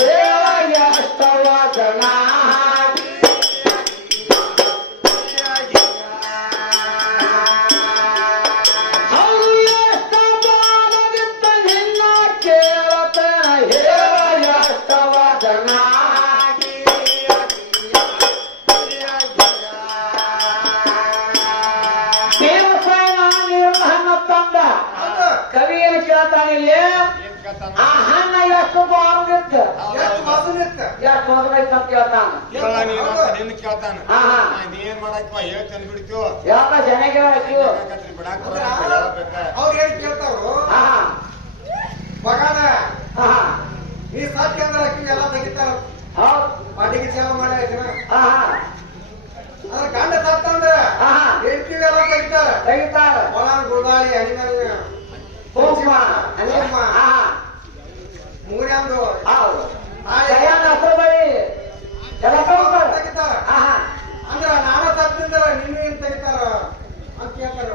ಎಷ್ಟವ ಜನ ಕವಿಯನ್ನು ಕೇಳ್ತಾನಿಲ್ಲ ಆ ಹಣ್ಣ ಎಷ್ಟು ಬಾರುದಿತ್ತ ಎಷ್ಟು ಮೊದಲೈತ ಅಂತ ಕೇಳ್ತಾನ ಏನ್ ಮಾಡಾಕ ಹೇಳ್ತೇನೆ ಬಿಡ್ತೀವ ಎಲ್ಲ ಜನಗೆ ಬಿಡಾಕ ಅವ್ರು ಏನ್ ಕೇಳ್ತಾವ್ರು ಮಗನ ನೀ ಸಾಧ್ಯ ಅಂದ್ರೆ ಅಕ್ಕಿ ಎಲ್ಲ ತೆಗಿತಾರ ಪಾಟಿಗೆ ಸೇವೆ ಮಾಡಿ ಅದ್ರ ಗಂಡ ಸತ್ತಂದ್ರ ಹೆಂಡತಿ ಎಲ್ಲ ತೆಗಿತಾರ ಹೊಲಾನ ಗುರುದಾಳಿ ಹಣ್ಣಿನ ಮೂರ್ಯಾಂದು ತೆಗಿತಾರ ಅಂದ್ರ ನಾನ ಸತ್ತಿಂದ್ರ ನಿನ್ನ ಏನ್ ತೆಗಿತಾರ ಅಂತ ಕೇಳ್ತಾರ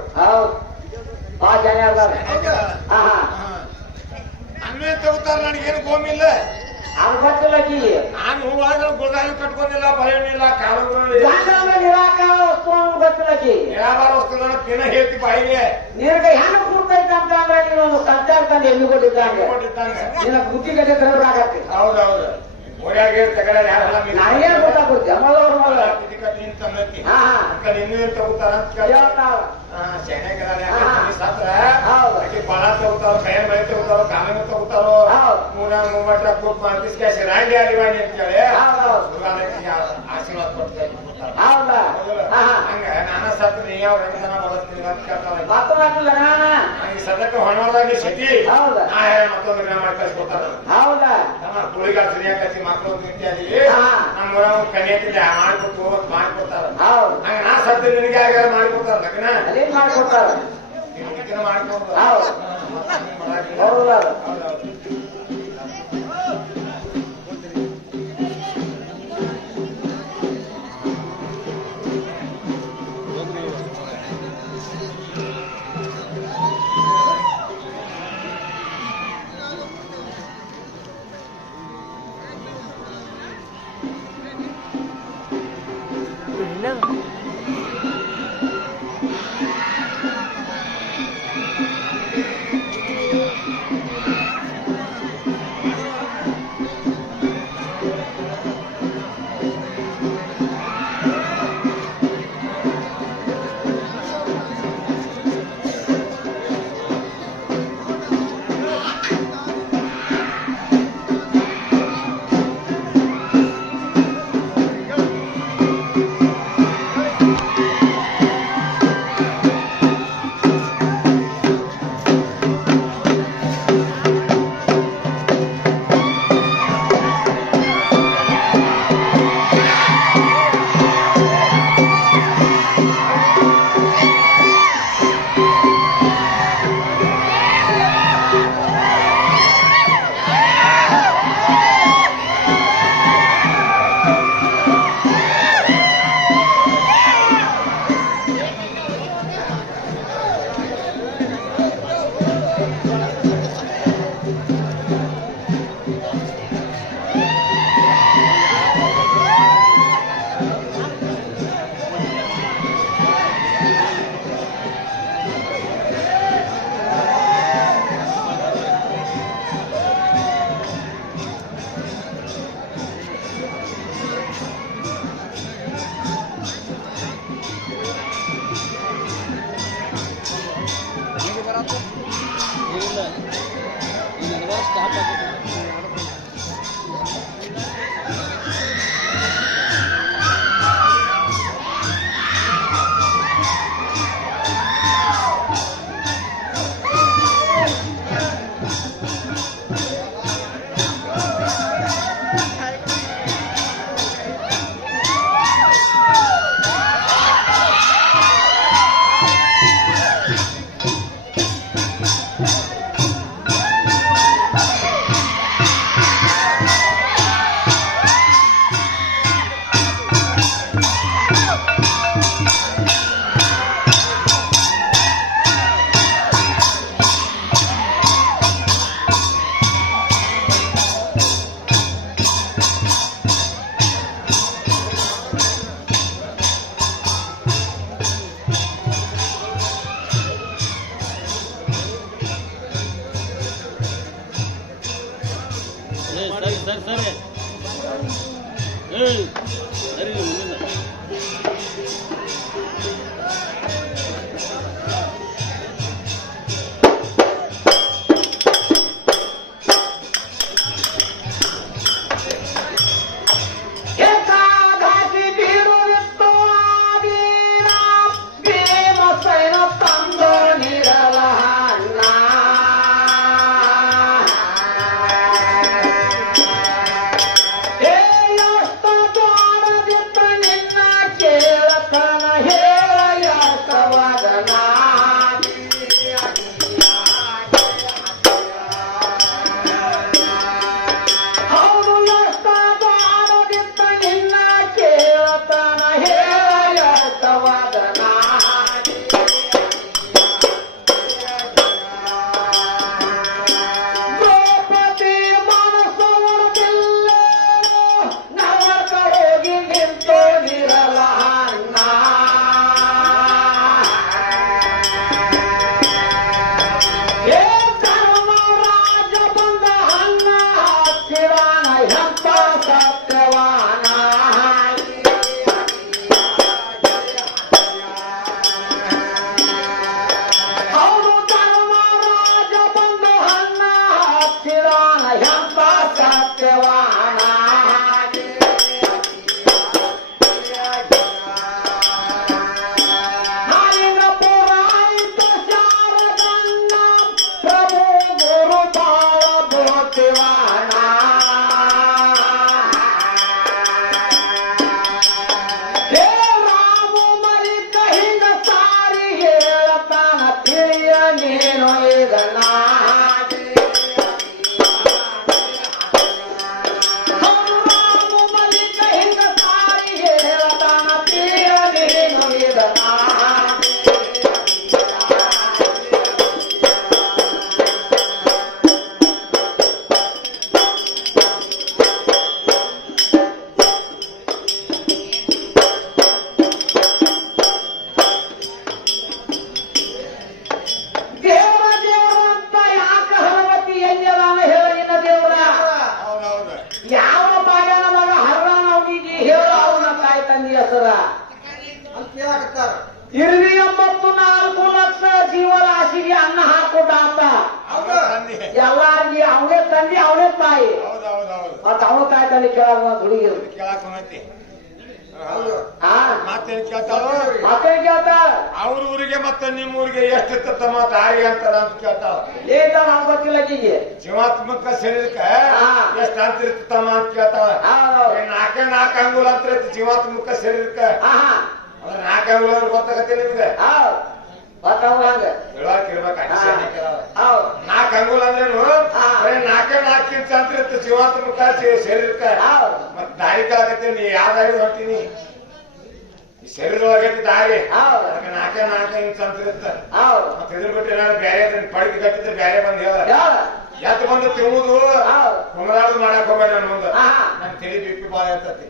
ಅನ್ನೇ ತಗೋತಾರ ನನಗೇನು ಗೋಮಿಲ್ಲ ನಾನು ಒಳಗ ಗುರುದಾಳಿ ಕಟ್ಕೊಂಡಿಲ್ಲ ಬರೆಯಣಿಲ್ಲ ನಿರಾಧಾರ ವಸ್ತುಗಳ ತಿನ್ನ ಹೇಳ್ತಿ ಬಾಯಿಗೆ ನಿನಗೆ ಹೆಣ್ಣು ಕೂರ್ತೈತೆ ಅಂತ ಅಂದ್ರೆ ನೀನು ಸಂಚಾರ ತಂದು ಎಲ್ಲಿ ಕೊಟ್ಟಿದ್ದಾನೆ ನಿನ್ನ ಬುದ್ಧಿ ಕಡೆ ಖರಾಬ್ ಆಗತ್ತೆ ಹೌದೌದು ಓಡ್ಯಾಗ ತಗಡ ಯಾರಲ್ಲ ನನಗೇನು ಗೊತ್ತಾಗುತ್ತೆ ಅಮ್ಮದವ್ರ ಮಗಳ ಇನ್ನೂ ಏನ್ ತಗೋತಾರ ಬಾಳ ತಗೋತಾರ ಕೈ ಮನೆ ತಗೋತಾರ ಕಾಲನ ತಗೋತಾರ ಮೂವಟ್ಟ ಕೂತ್ ಮಾಡ್ತಿಸ್ ರಾಂಡಿ ಅಡಿವಾಣಿ ಅಂತ ಹೇಳಿ ಆಶೀರ್ವಾದ ಕೊಡ್ತಾರೆ ಹಂಗ ನಾನ ಸತ್ ನೀ ಯಾವ ರಂಗನ ಬಳಸ್ತೀನಿ ಅಂತ ಕೇಳ್ತಾರ ಸದ್ಯಕ್ಕೆ ಹೊಣವಾಗಿ ಸತಿ ಮತ್ತೊಂದು ದಿನ ಮಾಡಿ ಕಳ್ಸಿಕೊಡ್ತಾರ ಗುಳಿಗಾಲ ಸರಿಯಾಗಿ ಮಕ್ಕಳು ಇತ್ಯಾದಿ ನಮ್ಮ ಕನ್ಯಾತಿಲ್ಲ ಮಾಡ್ಕೊಟ್ಟು ಮಾಡ್ಕೊಡ್ತಾರ ಹಂಗ ನಾ ಸತ್ತ ನಿನಗೆ ಯಾರು ಮಾಡ್ಕೊಡ್ತಾರ ಲಗ್ನ ಮಾಡ್ಕೊಡ್ತಾರ ಮಾಡ್ಕೊಡ್ತಾರ ಇರ್ಲಿ 84 ಲಕ್ಷ ಜೀವರಾಶಿಗೆ ಅನ್ನ ಹಾಕೋಟ ಅಂತ ಎಲ್ಲಾರ್ಗಿ ಅವನೇ ತಂದಿ ಅವನೇ ತಾಯಿ ಮತ್ತ ಅವನ ತಾಯಿ ತಂದೆ ಕೇಳಾಗ ಹುಡುಗಿರು ಮತ್ತೇನ್ ಕೇಳ್ತಾಳ ಮತ್ತೇನ್ ಕೇಳ್ತಾಳ ಅವ್ರ ಊರಿಗೆ ಮತ್ತೆ ನಿಮ್ಮ ಊರಿಗೆ ಎಷ್ಟಿತ್ತ ತಮ್ಮ ತಾಯಿ ಅಂತಾರ ಅಂತ ಕೇಳ್ತಾಳ ಏನ ನಾವು ಗೊತ್ತಿಲ್ಲ ಆಕಿಗೆ ಜೀವಾತ್ಮಕ ಶರೀರಕ್ಕೆ ಎಷ್ಟ ಅಂತಿರ್ತ ತಮ್ಮ ಅಂತ ಕೇಳ್ತಾಳ ನಾಲ್ಕ ಅಂಗುಲ ಅಂತ ಇರುತ್ತೆ ಜೀವಾತ್ಮಕ ಶರೀರಕ್ಕೆ ನಾಲ್ಕ ಅಂಗುಲ ಗೊತ್ತಾಗತ್ತೆ ನಿಮ್ಗೆ ನಾಲ್ಕ ಅಂಗುಲ ಅಂದ್ರೇನು ನಾಲ್ಕಿಂತ ಅಂತ ಇರುತ್ತೆ ಜೀವಾತ್ಮಕ ಶರೀರಕ್ಕೆ ಮತ್ ದಾರಿ ಕಾಗತ್ತೆ ನೀ ಯಾವ ದಾರಿ ಹೊಂಟೀನಿ ಶರೀರ ಒಳಗೈತಿ ದಾರಿ ನಾಲ್ಕ ಇಂಚ್ ಅಂತ ಇರುತ್ತೆ ಮತ್ತೆ ಇದ್ರ ಬಿಟ್ಟು ಏನಾದ್ರು ಬೇರೆ ಪಡಿಕೆ ಕಟ್ಟಿದ್ರೆ ಬೇರೆ ಬಂದ್ ಹೇಳ ಎತ್ ಬಂದು ತಿನ್ನುವುದು ಕುಮರಾಡು ಮಾಡಕ್ ಹೋಗ್ಬೇಡ ನನ್ ಮುಂದೆ ನನ್ ತಿಳಿ ಬಿಪ್ಪಿ ಬಾಳ ಇರ್ತತಿ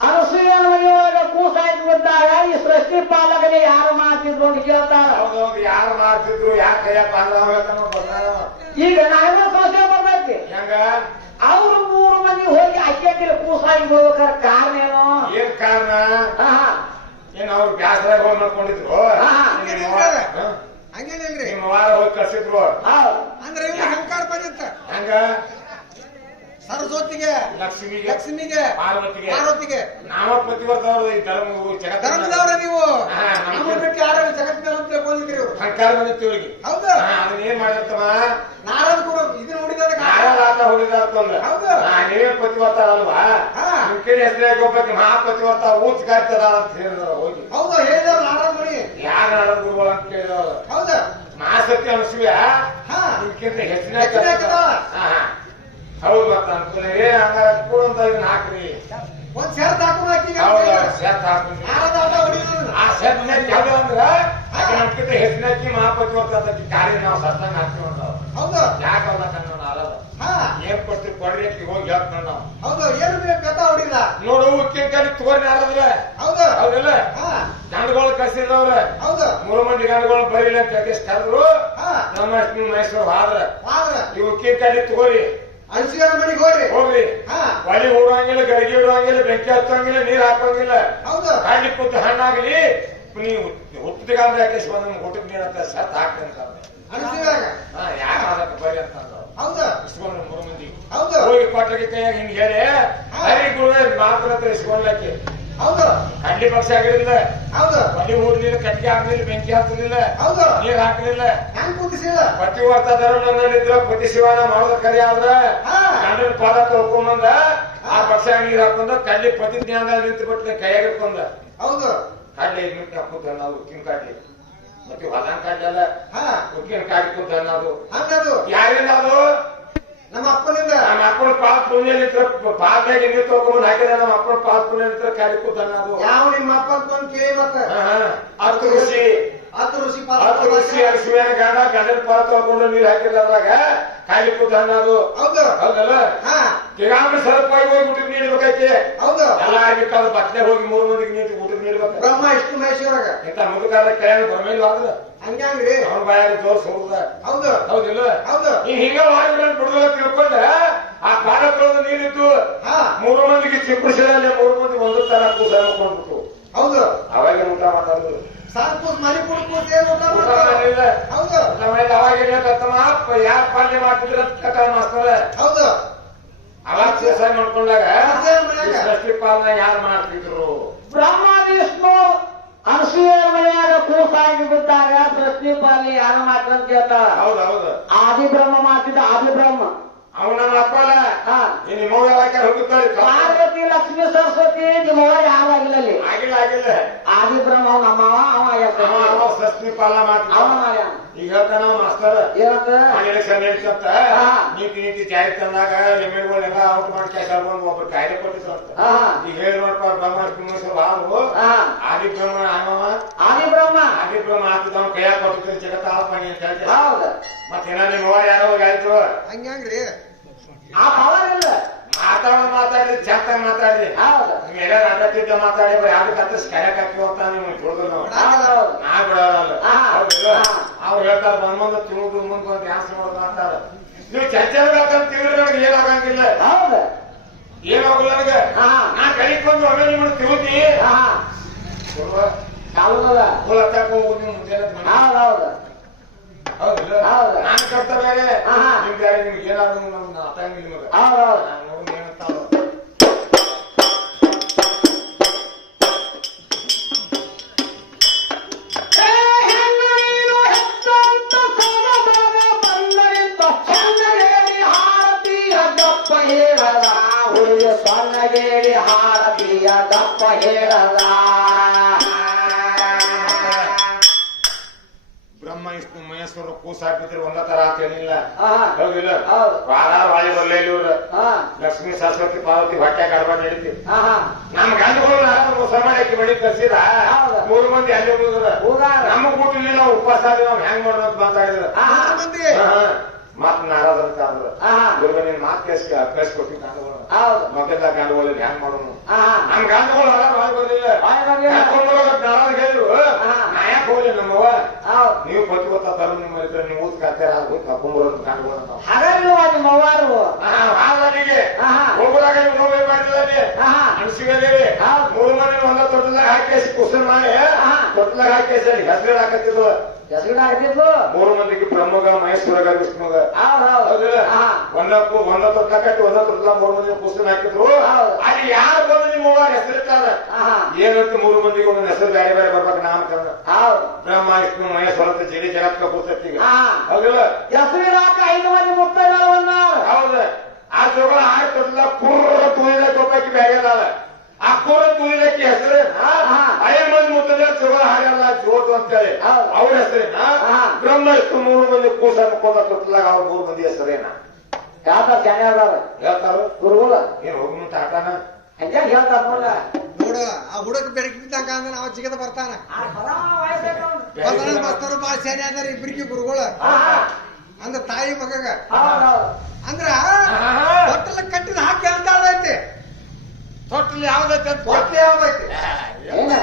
ಅನಸೂಯನ ಮನೆಯೊಳಗ ಕೂಸಾಯ್ತು ಬಂದಾಗ ಈ ಸೃಷ್ಟಿ ಪಾಲಕನೇ ಯಾರು ಮಾಡ್ತಿದ್ರು ಅಂತ ಕೇಳ್ತಾರ. ಹೌದೌದು, ಯಾರು ಮಾಡ್ತಿದ್ರು, ಯಾಕೆ ಕೈಯಾಗ ಈಗ ನಾವೇನೋ ಸಂಶಯ ಬರ್ತೈತಿ. ಹೆಂಗ ಅವ್ರು 3 ಮಂದಿ ಹೋಗಿ ಅಕ್ಕಿ ಕೂಸಾಗಿ ಹೋಗ್ಬೇಕಾದ್ರೆ ಕಾರಣ ಏನೋ? ಏನ್ ಕಾರಣ? ಏನ್ ಅವ್ರು ಬ್ಯಾಸರಾಗ ಹೋಗಿ ಮಾಡ್ಕೊಂಡಿದ್ರು, ಹಂಗೇನಿಲ್ರಿ ನಿಮ್ಮ ವಾರ ಹೋಗಿ ಕಳ್ಸಿದ್ರು. ಅಂದ್ರೆ ಅಹಂಕಾರ ಬಂದಿತ್ತ. ಹಂಗ ಸರಸ್ವತಿಗೆ, ಲಕ್ಷ್ಮಿಗೆ, ಪಾರ್ವತಿಗೆ ನಾವ ಪ್ರತಿವರ್ಧವ್ರು ಈ ಧರ್ಮದವ್ರ ನೀವು ಬಿಟ್ಟು ಯಾರು ಜಗತ್ತಿನ ಬಂದಿದ್ರಿ ಸರ್ಕಾರ ಬಂದಿತ್ತು ಇವ್ರಿಗೆ. ಹೌದಾ? ಅದನ್ನ ಏನ್ ಮಾಡಿರ್ತಮ್ಮ, ನಾರದ ಕೂಡ ಇದನ್ನ ಹೊಡಿದಾರೆ ಹೌದು. ನೀವೇ ಪ್ರತಿವರ್ತ ಅಲ್ವಾ, ನಿಮ್ ಕಡೆ ಹೆಸರಾಗಿ ಹೋಗ್ಬೇಕು ಮಹಾಪ್ರತಿವರ್ತ ಊಚ್ ಕಾಯ್ತದ ಅಂತ ಹೇಳಿದವ್ರು ಹೋಗಿ. ಹೌದು, ಹೇಳಿದವ್ರು ನಾರದ ಮಣಿ ಯಾರು ನಾರದ ಗುರುಗಳು ಅಂತ ಕೇಳಿದವ್ರು. ಹೌದಾ? ಮಹಾಸತ್ಯ ಅನಸೂಯ ನಿಮ್ಗಿಂತ ಹೆಚ್ಚಿನ ಹೌದು. ಮತ್ತ ಅನ್ಕೊಂಡ್ರಿ ಹಂಗಾರ ಕೂಡ ಹಾಕ್ರಿ, ಒಂದ್ ಶರ್ತ್ ಹಾಕಿ ಶರ್ತ್ ಹಾಕ್ರಿ. ಆ ಶರ್ತ್ ಯಾವ್ದು ಅಂದ್ರ ನಮ್ಗಿಂತ ಹೆಚ್ಚಿನಕ್ಕಿ ಮಹಾಪತಿವರ್ತ ಕಾರ್ಯ ನಾವು ಸತ್ತಂಗ ಹಾಕ್ತೀವಿ ನಾವು. ಹೌದು, ಯಾಕಲ್ಲ ಕಣ್ಣ ಅಲ್ಲದ ಏನ್ ಕೊಡ್ತೀವಿ ಕೊಡ್ರಿ ಅಂತ ಹೋಗಿ ಹೇಳ್ತೀವಿ ನಾವು. ಹೌದು, ಏನು ಬೆತ್ತ ಹೊಡಿಲ್ಲ ನೋಡು ಉಕ್ಕಿನ ಕಡೆ ತಗೋರಿ ಯಾರದ್ರ. ಹೌದು, ಹೌದಿಲ್ಲ? ಗಂಡುಗಳು ಕಳ್ಸಿದವ್ರ. ಹೌದು, 3 ಮಂದಿ ಗಂಡುಗಳು ಬರೀಲಿ ಅಂತ ಕರೆದ್ರು. ನಮ್ಮ ಮೈಸೂರು ಹಾದ್ರ ಆದ್ರ ಇವಕ್ಕೆ ಕಲ್ಲಿ ತಗೋರಿ ಅಳಿಸಿಗಾರ ಮನೆಗೆ ಹೋಗ್ರಿ ಹೋಗ್ರಿ ಹಾ ಒಲಿ ಹೂಡಂಗಿಲ್ಲ ಗಡಿಗೆ ಇಡುವಂಗಿಲ್ಲ ಬೆಂಕಿ ಹಚ್ಚಂಗಿಲ್ಲ ನೀರ್ ಹಾಕಂಗಿಲ್ಲ ಹೌದು ಕಾಯಿ ಕೂತು ಹಣ್ಣಾಗ್ಲಿ ನೀವು ಹುಟ್ಟಿಗಾದ್ರೆ ಯಾಕೆ ನಮ್ಗೆ ಊಟಕ್ಕೆ ನೀರ್ ಅಂತ ಸತ್ ಹಾಕ್ತಂತ ಅಳಿಸಿಗಾಗ ಯಾರು ಅದಕ್ಕೆ ಬರಿ ಅಂತ ಹೌದು ಇಸ್ಕೊಂಡ್ರೆ 3 ಮಂದಿ ಹೌದು ಹೋಗಿ ಕೊಟ್ಟಕ್ಕೆ ಕೈಯಾಗ ಹಿಂಗ್ ಹೇಳಿ ಹರಿ ಗುರುವೆ ಮಾತ್ರ ಹತ್ರ ಇಸ್ಕೊಂಡ್ಲಕ್ಕೆ ಹೌದು ಕಡ್ಲಿ ಪಕ್ಷ ಆಗಿರಲಿಲ್ಲ ಹೌದು ಒಲಿ ಹೂಡ್ಲಿಲ್ಲ ಕಟ್ಗೆ ಹಾಕ್ಲಿಲ್ಲ ಬೆಂಕಿ ಹಾಕಲಿಲ್ಲ ಹೌದು ನೀರ್ ಹಾಕಲಿಲ್ಲ ಹೆಂಗ್ ಕೂತಿಸಿಲ್ಲ ಪತಿವರ್ತ ಧರ್ಮದಲ್ಲಿದ್ರ ಪತಿ ಶಿವನ ಮಾಡೋದ ಕರಿ ಆದ್ರ ಗಂಡನ ಪಾದ ತೊಳ್ಕೊಂಬಂದ ಆ ಪಕ್ಷ ನೀರ್ ಹಾಕೊಂಡ ಕಡ್ಲಿ ಪತಿ ಜ್ಞಾನ ನಿಂತು ಬಿಟ್ಟು ಕೈಯಾಗ ಇಟ್ಕೊಂಡ ಹೌದು ಕಡ್ಲಿ ಮಿಟ್ಟು ಹಾಕುತ್ತ ನಾವು ಉಕ್ಕಿನ ಕಡ್ಲಿ ಮತ್ತೆ ಹೊಲನ ಕಡ್ಲಿ ಅಲ್ಲ ಹಾ ಉಕ್ಕಿನ ಕಾಡಿ ಕೂತ ಅನ್ನೋದು ಹಂಗದು ಯಾರೇನ ಅದು ನಮ್ಮ ಅಪ್ಪನಿಂದ ನಮ್ಮ ಅಪ್ಪನ ಪಾದ ಪುಣ್ಯ ನಿಂತ್ರ ಪಾದಾಗಿ ನೀರು ತೊಳ್ಕೊಂಡ್ ಹಾಕಿದ ನಮ್ಮ ಅಪ್ಪನ ಪಾದ ಪುಣ್ಯ ನಿಂತ್ರ ಕಾಡಿ ಕೂತ ಅನ್ನೋದು ಯಾವ ನಿಮ್ಮ ಅಪ್ಪ ಅಂತ ಕೇಳಿ ಮತ್ತ ಹತ್ತು ಋಷಿ ಹತ್ತು ಋಷಿ ಹತ್ತು ಋಷಿ ಅರಸುವೇನ ಗಂಡನ ಪಾದ ತೊಳ್ಕೊಂಡು ನೀರು ಹಾಕಿಲ್ಲದಾಗ ಕಾಡಿ ಕೂತ ಅನ್ನೋದು ಹೌದು ಹೌದಲ್ಲ ಹಾ ಈಗ ಸರಪಾಗಿ ಹೋಗಿ ಊಟಕ್ಕೆ ನೀಡ್ಬೇಕೈತಿ ಹೌದು ಎಲ್ಲ ಆಗಿತ್ತು ಬಟ್ಲೆ ಹೋಗಿ 3 ಮಂದಿಗೆ ನೀಡಿ ಊಟಕ್ಕೆ ನೀಡ್ಬೇಕು ಬ್ರಹ್ಮ ವಿಷ್ಣು ಮಹೇಶ್ವರಾಗ ಇಂತ ಮುದುಕಾದ ಕೈಯಾಗ ಬರಮೇಲೆ ಆದ್ರ ಹಂಗ್ಯಾಂಗ್ರಿ ಅವನ ಬಾಯಾಗ ಜೋರ್ ಸೋರುದ ಹೌದು ಹೌದಿಲ್ಲ ಹೌದು ಈ ಹಿಂಗ ವಾಯುಗಳನ್ನು ಬಿಡುದಲ್ಲ ತಿಳ್ಕೊಂಡ ಆ ಪಾದ ತೊಳೆದು ನೀರಿತ್ತು ಹಾ 3 ಮಂದಿಗೆ ಚಿಪ್ಪಡಿಸಿದಲ್ಲಿ 3 ಮಂದಿ ಒಂದು ತರ ಕೂಸ ಮಾಡ್ಕೊಂಡ್ಬಿಟ್ಟು ಹೌದು ಅವಾಗ ಊಟ ಮಾತಾಡುದು ಸಾರ್ ಕೂತ್ ಮನೆ ಕೂತ್ ಏನ್ ಊಟ ಊಟ ಮಾಡ್ತಾರ ಮಾಡಿಲ್ಲ ಹೌದು ಅವಾಗ ಯಾರು ಪಾಲನೆ ಮಾಡ್ತಿದ್ರ ಕಥಾ ಮಾಸ್ತರ ಹೌದು ಅವಾಗ ವ್ಯವಸಾಯ ಮಾಡ್ಕೊಂಡಾಗ ಅದೇ ಮನ್ಯಾಗ. ಸೃಷ್ಟಿ ಪಾಲನೆ ಯಾರು ಮಾಡ್ತಿದ್ರು ಬ್ರಹ್ಮ ವಿಷ್ಣು ಅನಸೂಯರ ಮನೆಯಾಗ ಕೂಸಾಗಿ ಬಿದ್ದಾಗ ಸೃಷ್ಟಿ ಪಾಲಿ ಯಾರು ಮಾತ್ರ ಅಂತ ಹೇಳ್ತಾರ ಹೌದೌದು ಆದಿ ಬ್ರಹ್ಮ ಮಾಡ್ತಿದ್ದ ಆದಿ ಬ್ರಹ್ಮ ಅವನ ನಮ್ಮ ಅಪ್ಪ ಅಲ್ಲ ಹಾ ನಿಮ್ಮ ಮಗ ಯಾಕೆ ಹೋಗುತ್ತಾಳೆ ಪಾರ್ವತಿ ಲಕ್ಷ್ಮೀ ಸರಸ್ವತಿ ನಿಮ್ಮವ ಯಾರು ಆಗಿಲ್ಲ ಅಲ್ಲಿ ಆಗಿಲ್ಲ ಆಗಿಲ್ಲ ಆದಿ ಬ್ರಹ್ಮ ಅವ ನಮ್ಮವ ಅವ ಅವ ಸೃಷ್ಟಿ ಪಾಲನೆ ಅವ ಮಾಡ್ತಾನ ಮಾಡ್ಯಾನ ಈಗ ಹೇಳ್ತಾನ ಮಾಸ್ತರ್ ಏನಂತ ಎಲೆಕ್ಷನ್ ನಡೀತಂತ ಹಾ. ನೀತಿ ಜಾರಿ ತಂದಾಗ ಎಮ್ಮೆಗಳೆಲ್ಲ ಔಟ್ ಮಾಡಿ ಕೆಲಸ ಬಂದು ಒಬ್ಬರು ಕಾಯ್ದೆ ಕೊಟ್ಟಿದ್ರಂತ ಹಾ ಈಗ ಹೇಳಿ ನೋಡಪ್ಪ ಬ್ರಹ್ಮ ಹಾವು ಹಾ ಆದಿ ಬ್ರಹ್ಮ ಆಮವ ಆದಿ ಬ್ರಹ್ಮ ಆದಿ ಬ್ರಹ್ಮ ಆಗ್ತದವ ಕೈಯಾಗ ಕೊಟ್ಟಿದ್ರೆ ಜಗತ್ತ ಆತ್ಮಾಗಿ ಅಂತ ಹೇಳ್ತಾರೆ ಹೌದ ಮತ್ತೇನ ನಿಮ್ಮ ಯಾರೋ ಆಯ್ತು ಹಂಗ್ಯಾಂಗ್ರಿ ಆ ಪವರ್ ಇಲ್ಲ ಮಾತಾಡ್ರಿ ಜಾಸ್ತಿ ಮಾತಾಡ್ರಿ ಹೌದ ನೀವೆಲ್ಲ ನಡತಿದ್ದ ಮಾತಾಡಿ ಯಾರು ಕತ್ತರಿಸಿ ಕರೆಯಕ್ ಹಾಕಿ ಹೋಗ್ತಾ ನಿಮ್ಗೆ ತಿಳಿದ್ರು ನಾವು ಹೌದು ನಾ ಬಿಡೋಲ್ಲ ಹಾ. ಅವ್ರು ಹೇಳ್ತಾರ ಬಂದ್ ತುಳುದು ಮುಂದೆ ಡ್ಯಾನ್ಸ್ ಮಾಡೋದು ಅಂತಾರ ನೀವು ಚರ್ಚೆ ಬೇಕಂತ ತಿಳಿದ್ರೆ ನನಗೆ ಏನಾಗಂಗಿಲ್ಲ ಹೌದ ಏನಾಗಲ್ಲ ನನಗೆ ಹಾ ನಾ ಕಲಿಕೊಂಡು ಆಮೇಲೆ ನಿಮ್ಮನ್ನು ತಿಳ್ತಿ ಹಾ ಚಾಲು ಅದ ಹೋಗ್ತಾಕ ಹೋಗುದು ನೀವು ಮುಂದೆ ಹೌದೌದು ಹೌದಿಲ್ಲ ಹೌದು. ನಾನು ಕರ್ತವ್ಯ ಹಾ. ನಿಮ್ ಬೇರೆ ನಿಮ್ಗೆ ಏನಾದ್ರು ನಮ್ಗೆ ಅರ್ಥಂಗಿಲ್ಲ ನಿಮಗೆ ಹೌದೌದು ನಾನು ನೋಡಿ ಏನಂತ ಸೊನ್ನಗೇರಿ ಹಾರತಿಯ ದಪ್ಪ ಹೇಳದ ಬ್ರಹ್ಮ ವಿಷ್ಣು ಮಹೇಶ್ವರ ಕೂಸಾಕಿದ್ರೆ ಒಂದ ತರ ಅಂತ ಏನಿಲ್ಲ ಹಾ ಹೌದಿಲ್ಲ ಹೌದು ವಾರ ವಾಳಿ ಬರ್ಲೇ ಇವ್ರು ಹಾ ಲಕ್ಷ್ಮೀ ಸರಸ್ವತಿ ಪಾರ್ವತಿ ಹೊಟ್ಟೆ ಕಡ್ಬ ನಡೀತಿ ಹಾ ಹಾ ನಮ್ ಗಂಡುಗಳು ಮೋಸ ಮಾಡಕ್ಕೆ ಬಡಿ ಕರ್ಸಿದ ಹೌದು. 3 ಮಂದಿ ಅಲ್ಲಿ ಹೋಗಿದ್ರ ಹೋಗಾರ. ನಮಗ್ ಬಿಟ್ಟಿಲ್ಲ ನಾವು ಉಪವಾಸ ಆದ್ರೆ ನಾವ್ ಹೆಂಗ್ ಮಾಡೋದು ಅಂತ ಮಾತಾಡಿದ್ರ ಹಾ ಮಂದಿ ಮತ್ ನಾರಾದ ಅಂತ ಆದ್ರ ಹಾ ಗುರುಗ ನಿನ್ ಮಾತ್ ಕಳ್ಸಿಕೊಟ್ಟಿ ಗಂಡುಗಳು ಹೌದು ಮಗದ ಗಂಡುಗಳು ಹೆಂಗ್ ಮಾಡೋನು ಹಾ ನಮ್ ಗಂಡುಗಳು ಹೊರ ಬಾಯ್ ಬರ್ಲಿಲ್ಲ ಬಾಯ್ ಬರ್ಲಿಲ್ಲ. ನಾರಾದ ಹೇಳಿದ್ರು ಹಾ. ನಾ ಯಾಕೆ ಹೋಗ್ಲಿ ನಮ್ಮವ್ವ ಹೌದು ನೀವು ಪತಿ ಗೊತ್ತ ತರ ನಿಮ್ಮ ಇದ್ರೆ ನೀವು ಊದ್ ಕಾತಾರ ಕರ್ಕೊಂಡ್ಬರೋದು ಗಂಡುಗಳು ಅಂತ ಹಾಗಾರಿಲ್ವಾ ನಿಮ್ಮ ಅವ್ವಾರು ಹಾಗೆ ಹಾ ಹೋಗುದಾಗ ನೀವು ನೋವೇ ಮಾಡಿದ್ರೆ ಹಾ ಅನಿಸಿಕೊಳ್ಳೇವಿ ಹೌದು 3 ಮಂದಿ ಒಂದ ತೊಟ್ಟದಾಗ ಹಾಕೇಸಿ ಕುಸನ್ ಮಾಡಿ ಹಾ. ತೊಟ್ಟದಾಗ ಹಾಕೇಸಿ ಹೆಸರು ಹಾಕತ್ತಿದ್ವು ಹೆಸರು ಆಗ್ತಿತ್ತು 3 ಮಂದಿಗೆ ಬ್ರಹ್ಮಗ ಮಹೇಶ್ವರಗ ವಿಷ್ಣುಗ ಹೌದು ಹೌದು ಹೌದಿಲ್ಲ ಹಾ ಒಂದ ತೊಟ್ಲ ಕಟ್ಟಿ ಒಂದ ತೊಟ್ಲ 3 ಮಂದಿ ಕುಸನ್ ಹಾಕಿದ್ರು ಹೌದು. ಅಲ್ಲಿ ಯಾರು ಬಂದು ನಿಮ್ಮ ಹೆಸರಿಟ್ಟಾರ ಹಾ ಏನಂತ 3 ಮಂದಿಗೆ ಒಂದೊಂದು ಹೆಸರು ಬೇರೆ ಬೇರೆ ಬರ್ಬೇಕು ನಾಮಕರಣ ಹೌದು ಬ್ರಹ್ಮ ವಿಷ್ಣು ಮಹೇಶ್ವರ ಅಂತ ಜಡಿ ಜಗತ್ಕ ಕೂತತ್ತೀಗ ಹಾ ಹೌದಿಲ್ಲ ಹೆಸರಿನಾಕ 5 ಮಂದಿ ಮುತ್ತೈದವನ್ನಾರ ಹೌದು ಆ ಜೋಗಳ ಆರು ತೊಟ್ಲ ಪೂರ್ವ ತುಳಿದ ಒಬ್ಬಾಕಿ ಬೇರೆ ಅಲ್ಲ ಆ ಕೂರ ತುಳಿದಕ್ಕೆ ಹೆಸರೇನ ಐದು ಮಂದಿ ಮುತ್ತದ ಜೋಗಳ ಹಾಡಲ್ಲ ಜೋತು ಅಂತೇಳಿ ಹೌದು. ಅವ್ರ ಹೆಸರೇನ ಹಾ. ಬ್ರಹ್ಮ ಎಷ್ಟು 3 ಮಂದಿ ಕೂಸ ಅನ್ಕೊಂಡ ತೊಟ್ಲಾಗ ಅವ್ರ 3 ಮಂದಿ ಹೆಸರೇನ ಯಾವ್ದ ಜನ ಅದಾರ ಹೇಳ್ತಾರ ಗುರುಗಳ ಏನ್ ಹೋಗಿ ಮುಂತ ಆಟನ ಹೆಂಗ ಹೇಳ್ತಾರ ನೋಡ ನೋಡು ಆ ಹುಡುಗ ಬೆಳಗ್ಗೆ ಬಿದ್ದಂಗ ಅಂದ್ರೆ ಅವ ಜಿಗದ ಬರ್ತಾನ ಬಸ್ತಾರು ಬಾಳ ಸೇನೆ ಅದಾರ ಇಬ್ಬರಿಗೆ ಗುರುಗಳು ಅಂದ್ರ ತಾಯಿ ಮಗಗ ಅಂದ್ರ ಹೊಟ್ಟಲ ಕಟ್ಟಿದ ಹಾಕಿ ಹೇಳ್ತಾಳೈತಿ ತೊಟ್ಲಿ ಯಾವ್ದೈತೆ ಅಂತ ಹೊಟ್ಟೆ ಯಾವ್ದೈತಿ ಏನಂದ್ರೆ